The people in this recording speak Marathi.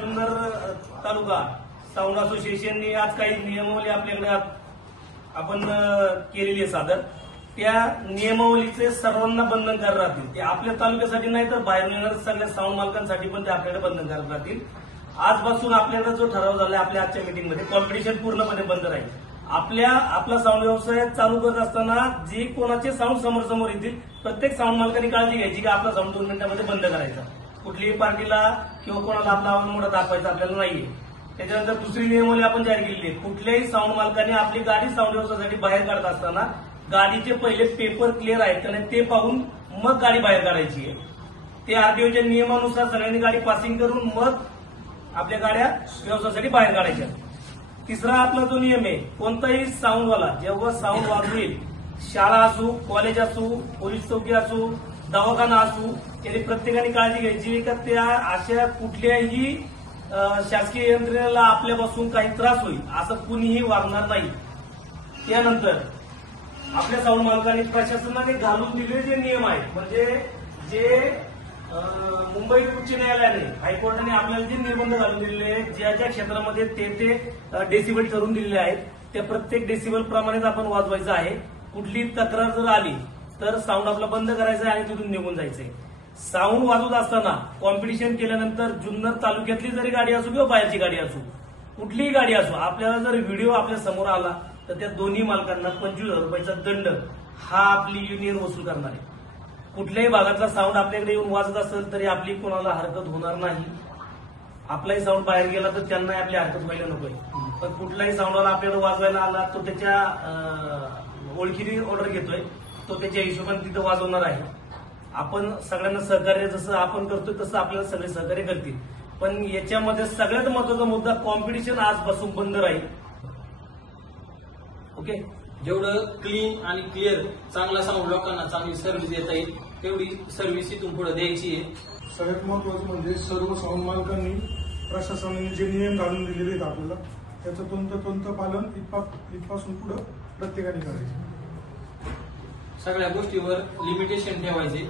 जुन्नर तालुका साऊंड असोसिएशनने आज काही नियमावली आपल्याकडे आपण केलेली आहे सादर. त्या नियमावलीचे सर्वांना बंधनकारक राहतील. ते आपल्या तालुक्यासाठी नाही तर बाहेरून येणाऱ्या सगळ्या साऊंड मालकांसाठी पण ते आपल्याकडे बंधनकारक राहतील. आजपासून आपल्याकडे जो ठराव झाला आपल्या आजच्या मीटिंगमध्ये कॉम्पिटिशन पूर्णपणे बंद राहील. आपला साऊंड व्यवसाय चालू करत असताना जे कोणाचे साऊंड समोर येतील प्रत्येक साऊंड मालकांनी काळजी घ्यायची की आपला साऊंड 2 मिनिटांमध्ये बंद करायचा. कुठलीही पार्टीला किंवा कोणाला आपला आवाज मोठा दाखवायचा आपल्याला नाहीये. त्याच्यानंतर दुसरी नियमावली आपण जाहीर केलेली आहे. कुठल्याही साऊंड मालकाने आपली गाडी साऊंड व्यवसायासाठी बाहेर काढत असताना गाडीचे पहिले पेपर क्लिअर आहेत का नाही ते पाहून मग गाडी बाहेर काढायची आहे. ते आरटीओच्या नियमानुसार सगळ्यांनी गाडी पासिंग करून मग आपल्या गाड्या व्यवसायासाठी बाहेर काढायच्या. तिसरा आपला जो नियम आहे, कोणताही साऊंडवाला जेव्हा साऊंड वाजवेल, शाळा असू, कॉलेज असू, पोलीस चौकी असू, दवाखाना असू, त्याने प्रत्येकाने काळजी घ्यायची का त्या अशा कुठल्याही शासकीय यंत्रणेला आपल्यापासून काही त्रास होईल असं कुणीही वागणार नाही. त्यानंतर आपल्या साऊंड मालकांनी प्रशासनाने घालून दिलेले जे नियम आहेत, म्हणजे जे मुंबई उच्च न्यायालयाने हायकोर्टाने आपल्याला जे निर्बंध घालून दिलेले आहेत, ज्या ज्या क्षेत्रामध्ये ते डेसिबल ठरवून दिलेले आहेत त्या प्रत्येक डेसिबल प्रमाणेच आपण वाजवायचं आहे. कुठली तक्रार जर आली तर साऊंड आपला बंद करायचा आहे आणि तिथून निघून जायचंय. साऊंड वाजवत असताना कॉम्पिटिशन केल्यानंतर जुन्नर तालुक्यातली जरी गाडी असू किंवा बाहेरची गाडी असू, कुठलीही गाडी असू, आपल्याला जर व्हिडिओ आपल्या समोर आला तर त्या दोन्ही मालकांना 25,000 रुपयाचा दंड हा आपली युनियन वसूल करणार आहे. कुठल्याही भागातला साऊंड आपल्याकडे येऊन वाजत असेल तरी आपली कोणाला हरकत होणार नाही. आपलाही साऊंड बाहेर गेला तर त्यांनाही आपली हरकत व्हायला नकोय. पण कुठलाही साऊंडवाला आपल्याकडे वाजवायला आला तो त्याच्या ओळखीने ऑर्डर घेतोय, तो त्याच्या हिशोबाने तिथं वाजवणार आहे. आपण सगळ्यांना सहकार्य जसं आपण करतोय तसं आपल्याला सगळे सहकार्य करतील. पण याच्यामध्ये सगळ्यात महत्वाचा मुद्दा कॉम्पिटिशन आजपासून बंद राहील. ओके, जेवढं क्लीन आणि क्लिअर चांगला साऊंड लोकांना चांगली सर्व्हिस देता येईल तेवढी सर्व्हिस इथून पुढे द्यायची आहे. सगळ्यात महत्वाचं म्हणजे सर्व साऊंड मालकांनी प्रशासनाने जे नियम घालून दिलेले आहेत आपल्याला त्याचं तंतोतंत पालन इथपासून पुढे प्रत्येकाने करायचं. सगळ्या गोष्टीवर लिमिटेशन ठेवायचे.